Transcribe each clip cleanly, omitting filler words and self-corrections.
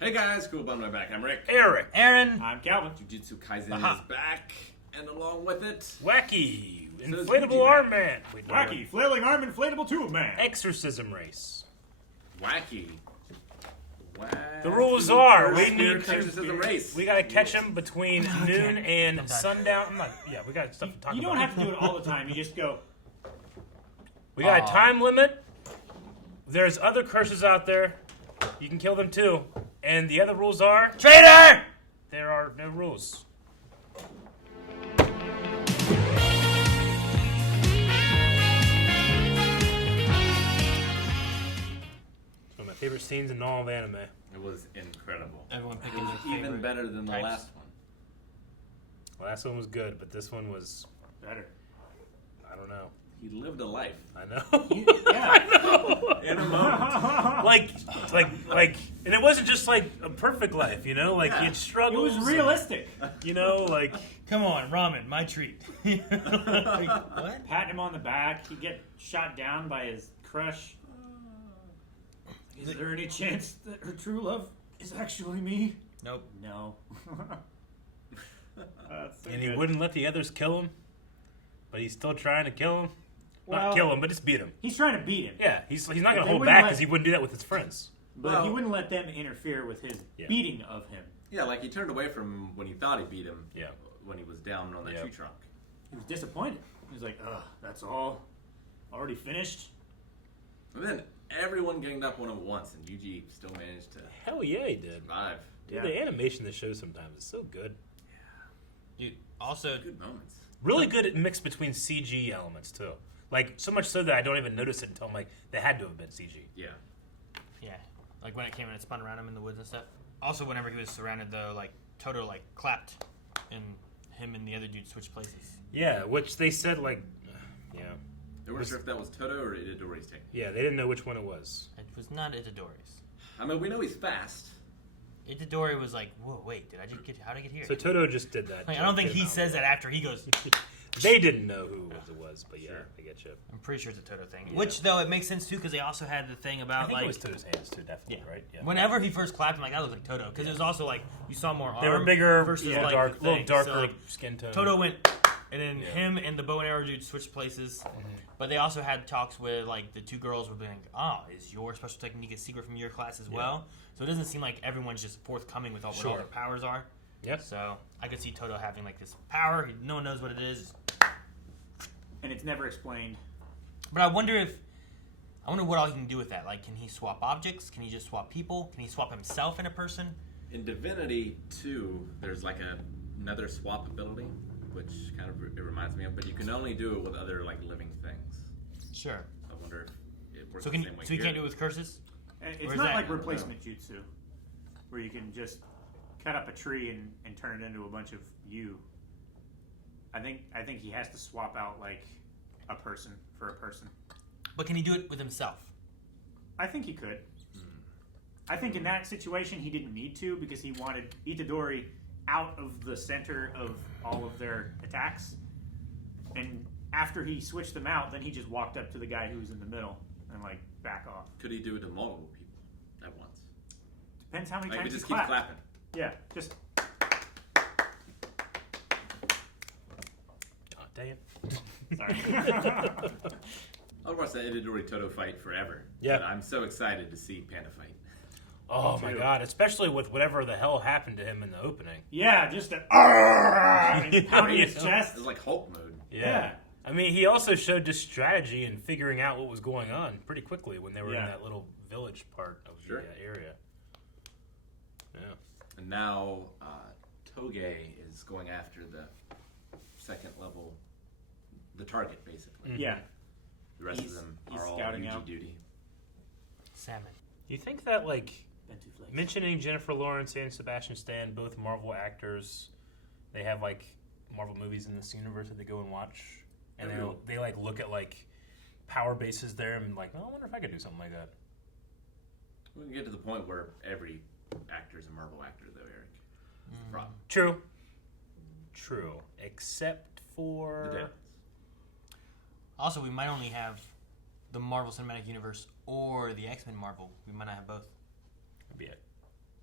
Hey guys, cool bum my back. I'm Rick. Eric. Aaron. I'm Calvin. Jujutsu Kaisen is back, and along with it, Wacky. So is Inflatable Yuji arm back. man. Wait, no, Wacky, flailing arm, inflatable tube man. Exorcism race. Wacky. The rules are we First need exorcism to race. we gotta catch them between noon and sundown. We got stuff to talk about. You don't have to do it all the time. You just go. We got a time limit. There's other curses out there. You can kill them too. And the other rules are Traitor! there are no rules. One of my favorite scenes in all of anime. It was incredible. Everyone It picking was their even favorite better than the types. last one. Last one was good, but this one was, Better. I don't know. He lived a life I know. Yeah. I know. in a moment. like, and it wasn't just like a perfect life, you know. Like he had It struggles. was realistic. You know, like Come on, ramen, my treat. What? Patting him on the back. He get shot down by his crush. Is there any chance that her true love is actually me? Nope. No. So and he good. wouldn't let the others kill him, but he's still trying to kill him. Well, Not kill him, but just beat him. He's trying to beat him. Yeah, he's not going to They hold wouldn't back let- because he wouldn't do that with his friends. But Well- he wouldn't let them interfere with his Yeah. beating of him. Yeah, like he turned away from when he thought he beat him. Yeah. When he was down on that Yeah. tree trunk. He was disappointed. He was like, ugh, that's all? Already finished? And then everyone ganged up on him at once, and Yuji still managed to Hell yeah, he did. survive. Dude, Yeah. the animation in the show sometimes is so good. Dude, also, Good moments. Really good at mix between CG elements too. Like so much so that I don't even notice it until I'm like, they had to have been CG. Yeah. yeah, like when it came and it spun around him in the woods and stuff. Also, whenever he was surrounded, though, like Toto like clapped, and him and the other dude switched places. Yeah, which they said like, yeah, They weren't sure if that was Toto or Itadori's technique. yeah, they didn't know which one it was. It was not Itadori's. I mean, we know he's fast. Itadori was like, "Whoa, wait, did I just get? How did I get here?" So Toto just did that. Like, I don't think he says that after he goes. They didn't know who it was, but yeah, Sure. I get you. I'm pretty sure it's a Toto thing. Yeah. Which though it makes sense too because they also had the thing I about think like it was Toto's hands too, definitely, right? Yeah. whenever he first clapped, I'm like that looked like Toto because it was also like you saw more arm They were bigger, versus yeah, like dark, the little thing. darker So, like, skin tone. Toto went, and then Yeah. him and the bow and arrow dude switched places. But they also had talks with like the two girls were being like, "Ah, is your special technique a secret from your class as well?" So it doesn't seem like everyone's just forthcoming with what all Sure. their powers are. Yep. So I could see Toto having like this power. No one knows what it is. And it's never explained. But I wonder what all he can do with that. Like, can he swap objects? Can he just swap people? Can he swap himself in a person? In Divinity 2, there's like another swap ability, which kind of it reminds me of, but you can only do it with other like living things. Sure. I wonder if it works So the can same way so you here. can't do it with curses? And Or it's is not that- like replacement jutsu, where you can just cut up a tree and turn it into a bunch of you. I think he has to swap out like a person for a person. But can he do it with himself? I think he could. I think in that situation he didn't need to because he wanted Itadori out of the center of all of their attacks. And after he switched them out, then he just walked up to the guy who was in the middle and like back off. Could he do it to multiple people at once? Depends how many Like we times just he keep clapped. clapping. Yeah, just Oh, dang it. sorry. I'll watch that Itadori Toto fight forever. Yeah. But I'm so excited to see Panda fight. Oh my too. god, especially with whatever the hell happened to him in the opening. Yeah, just a and he's pounding his Yeah. chest. It's like Hulk mode. Yeah. I mean, he also showed just strategy and figuring out what was going on pretty quickly when they were in Yeah. that little village part of Sure. the area. Yeah. And now Toge is going after the second level, the target basically. Mhm. Yeah. The rest He's- of them he's are all scouting Yuji out. duty. Salmon. You think that, like, Bento flakes. mentioning Jennifer Lawrence and Sebastian Stan, both Marvel actors, they have, like, Marvel movies in this universe that they go and watch, and they like, look at, like, power bases there and, like, oh, I wonder if I could do something like that. We can get to the point where every actor is a Marvel actor, though, Eric. That's the problem. True. True. Except for... The dead. Also, we might only have the Marvel Cinematic Universe or the X-Men Marvel. We might not have both. That'd be a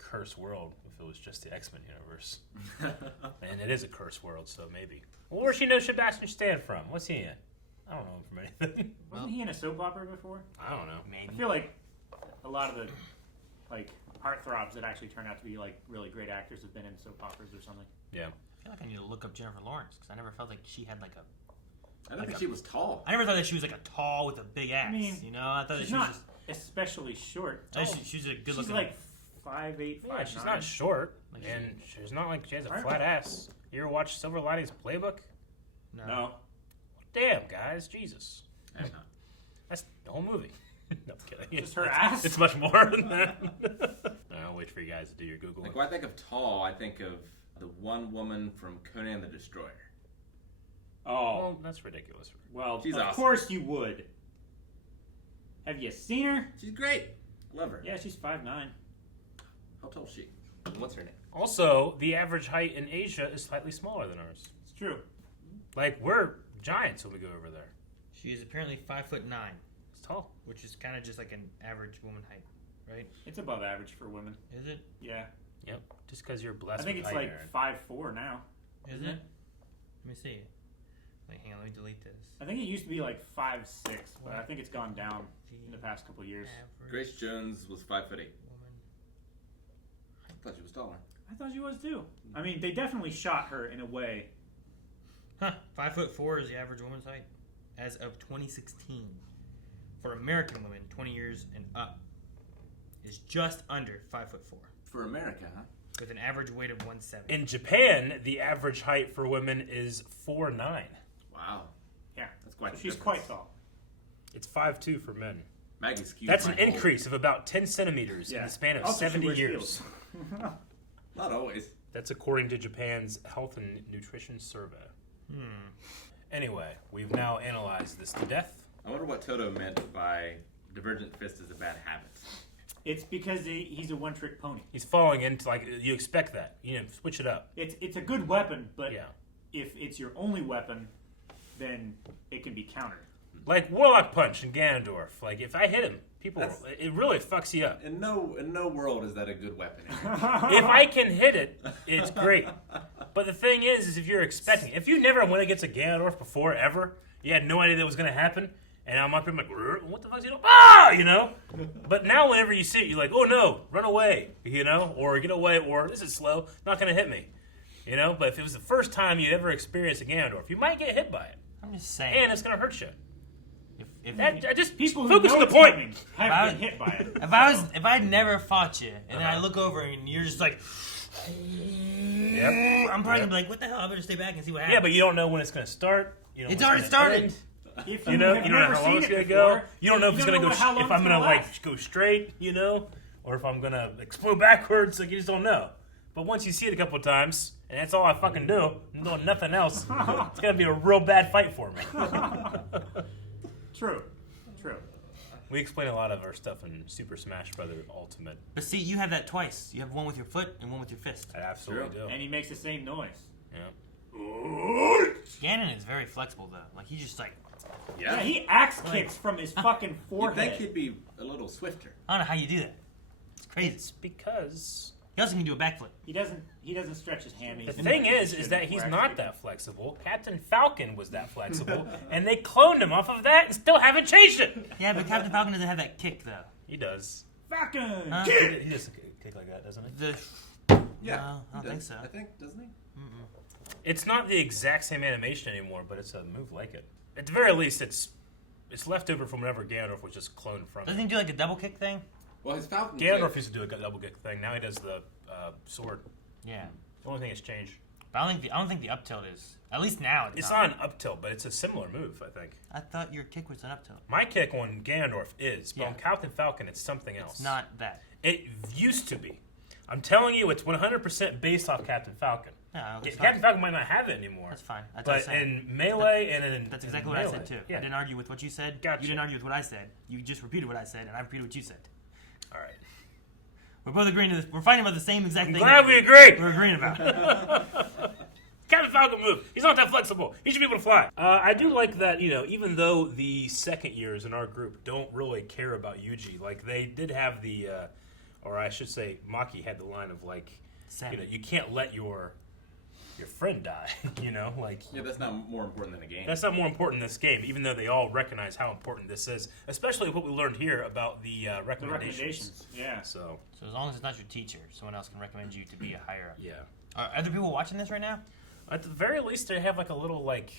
cursed world if it was just the X-Men universe. And it is a cursed world, so maybe. Well, where's she know Sebastian Stan from? What's he in? I don't know him from anything. Wasn't he in a soap opera before? I don't know. Maybe. I feel like a lot of the like heartthrobs that actually turn out to be like really great actors have been in soap operas or something. Yeah. I feel like I need to look up Jennifer Lawrence because I never felt like she had like a. I don't think she was tall. I never thought that she was like a tall with a big ass. I mean, you know, I thought that she's she was not just. especially short. She's a good She's looking. like 5'8", 5'9". Yeah, she's not short, Like and she's not like she has a Aren't- flat ass. You ever watch Silver Linings Playbook? No. Damn, guys, Jesus. I have not. That's the whole movie. No, I'm kidding. Just her ass? It's much more than that. I'll wait for you guys to do your Googling. Like when I think of tall, I think of the one woman from Conan the Destroyer. Oh, Well, that's ridiculous. well, She's of awesome. course you would. Have you seen her? She's great. Love her. Yeah, she's 5'9". How tall is she? What's her name? Also, the average height in Asia is slightly smaller than ours. It's true. Like, we're giants when we go over there. She is apparently 5'9", It's tall. which is kind of just like an average woman height, right? It's above average for women. Is it? Yeah. Yep. Just because you're blessed I think with it's height, like Aaron. 5'4" now. Is Isn't it? it? Let me see. Wait, hang on. Let me delete this. I think it used to be like 5'6", but I think it's gone down in the past couple of years. Average Grace Jones was 5'8". woman. I thought she was taller. I thought she was too. I mean, they definitely shot her in a way. Huh. 5'4" is the average woman's height as of 2016. For American women, 20 years and up, is just under 5'4", For America, huh? with an average weight of 170. In Japan, the average height for women is 4'9". Wow. Yeah. That's quite So the she's difference. quite tall. It's 5'2" for men. Maggie's cute. That's an increase of about 10 centimeters in Yeah. the span of Also, she 70 wears years. heels. Not always. That's according to Japan's Health and Nutrition Survey. Anyway, we've now analyzed this to death. I wonder what Toto meant by divergent fist is a bad habit. It's because he's a one-trick pony. He's falling into, like, you expect that. You know, switch it up. It's a good weapon, but Yeah. if it's your only weapon, then it can be countered. Like Warlock Punch in Ganondorf. Like, if I hit him, That's- it really fucks you up. In no world is that a good weapon. If I can hit it, it's great. But the thing is if you're expecting, if you never went against a Ganondorf before, ever, you had no idea that was going to happen, and I'm up here, I'm like, what the fuck's he doing? Ah! You know? But now whenever you see it, you're like, oh no, run away, you know? Or get away, or this is slow, not going to hit me. You know? But if it was the first time you ever experienced a Ganondorf, you might get hit by it. I'm just saying. And it's going to hurt you. If I just People who focus know on the it's point. coming have been hit by it. if I'd never fought you, and then I look over and you're just like, Yep. I'm probably gonna be like, what the hell? I better stay back and see what happens. Yeah, but you don't know when it's going to start. You know It's when already gonna started. end. If You know, have you don't know never how long seen it's it gonna before, go. You don't know if it's gonna go. how long If I'm it's gonna like last. go straight, you know, or if I'm gonna explode backwards. Like you just don't know. But once you see it a couple of times, and that's all I fucking do, I'm doing nothing else. It's gonna be a real bad fight for me. True. We explain a lot of our stuff in Super Smash Brothers Ultimate. But see, you have that twice. You have one with your foot and one with your fist. I absolutely do. And he makes the same noise. Yeah. Ganon is very flexible though. Like he's just like, Yeah, he axe kicks from his fucking You'd forehead. think he'd be a little swifter. I don't know how you do that. It's crazy. It's because He also can do a backflip. He doesn't stretch his hammies. the thing is that he's not that flexible. Captain Falcon was that flexible, and they cloned him off of that and still haven't changed it. Yeah, but Captain Falcon doesn't have that kick though. He does. Falcon. Huh? He does kick like that, doesn't he? The Yeah, No, I don't he think does. so. I think, doesn't he? It's not the exact same animation anymore, but it's a move like it. At the very least, it's left over from whenever Ganondorf was just cloned from. doesn't he do like a double kick thing? Well, his Falcon. Ganondorf kick- used to do a double kick thing. Now he does the sword. Yeah. The only thing that's changed. But I don't think the up tilt is. At least now It's not an up tilt, but it's a similar move, I think. I thought your kick was an up tilt. My kick on Ganondorf is, but on Yeah. Captain Falcon, it's something else. It's not that. It used to be. I'm telling you, it's 100% based off Captain Falcon. No, that's Captain fine. Falcon might not have it anymore. That's fine. That's what I But said. in Melee and in That's in exactly what I Melee, said too. Yeah. I didn't argue with what you said. Gotcha. You didn't argue with what I said. You just repeated what I said, and I repeated what you said. All right. We're both agreeing to this. We're fighting about the same exact I'm thing. glad we agree. We're agreeing about. Captain Falcon move. He's not that flexible. He should be able to fly. I do like that, even though the second years in our group don't really care about Yuji, like they did have the or I should say, Maki had the line of like, Seven. you can't let your friend die. Like Yeah, that's not more important than a game. that's not more important in this game, even though they all recognize how important this is, especially what we learned here about the The recommendations. recommendations. Yeah. So So as long as it's not your teacher, someone else can recommend you to be a higher up. yeah, Are other people watching this right now? at the very least, they have like a little like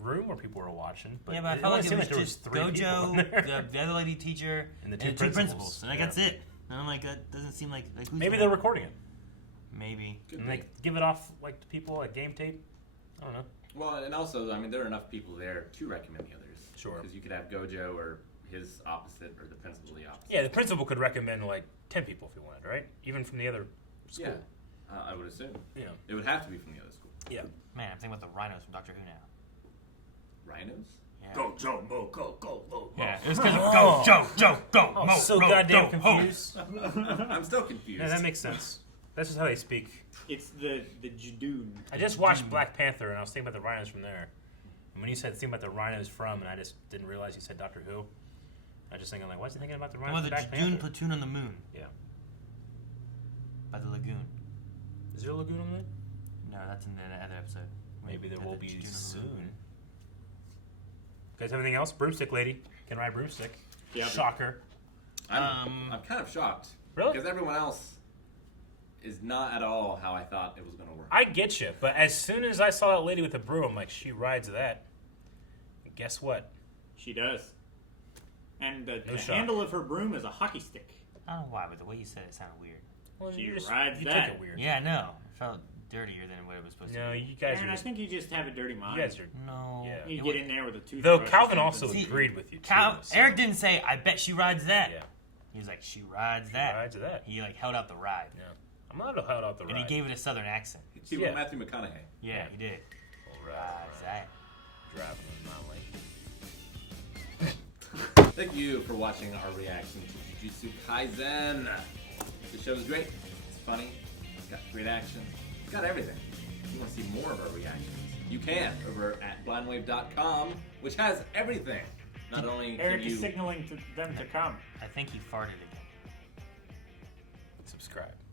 room where people are watching. But Yeah, but I it felt only like it seemed was there just three people in Gojo, there. the other lady teacher, And the the two two principals. principals. And like, Yeah. that's it. And I'm like, that doesn't seem like who's Maybe gonna- they're recording it Maybe. Could and be. they give it off like to people like game tape. I don't know. Well, and also, I mean, there are enough people there to recommend the others. Sure. Because you could have Gojo or his opposite, or the principal the opposite. Yeah, the principal could recommend like 10 people if he wanted, right? Even from the other school. Yeah, I would assume. Yeah. It would have to be from the other school. Yeah. Man, I'm thinking about the rhinos from Doctor Who now. Rhinos? Yeah. Go, Joe, Mo, go, go, go. Yeah, it was because Oh. go, Joe, Joe, go, Oh, Mo, so Ro, goddamn go, ho. confused. I'm still confused. Yeah, that makes sense. That's just how they speak. It's the Judoon. I just watched Black Panther and I was thinking about the rhinos from there. And when you said think about the rhinos from, and I just didn't realize you said Doctor Who, I was just thinking like, what's he thinking about the rhinos Well, from the Black June Panther? platoon on the moon Yeah. by the lagoon. Is there a lagoon on there? No, that's in the other episode. Maybe there Yeah, will the be June on the soon. moon. Guys, have anything else? Broomstick lady can ride broomstick. Yep. Shocker. I'm kind of shocked. Really? Because everyone else is not at all how I thought it was going to work. I get you, but as soon as I saw that lady with the broom, I'm like, she rides that. And guess what? She does. And the shock. handle of her broom is a hockey stick. I don't know why, but the way you said it sounded weird. Well, She you rides you that. took it weird. Yeah, no. It felt dirtier than what it was supposed No, to you guys And are I just. think you just have a dirty mind. You guys are. be. No. Yeah. You It get wa- in there with a toothbrush. Though or Calvin also something. See, agreed with you too. Cal- Eric didn't say, I bet she rides that. Yeah. He was like, she rides that. Rides that. He like held out the ride. Yeah. I'm not held out the And ride. he gave it a southern accent. See, Yeah. with Matthew McConaughey. Yeah, he did. Rides that. Driving in my lane. Thank you for watching our reaction to Jujutsu Kaisen. The show is great. It's funny. It's got great action. It's got everything. If you want to see more of our reactions, you can over at blindwave.com, which has everything. Not only Eric can you... is signaling to them to come. I think he farted again. Subscribe.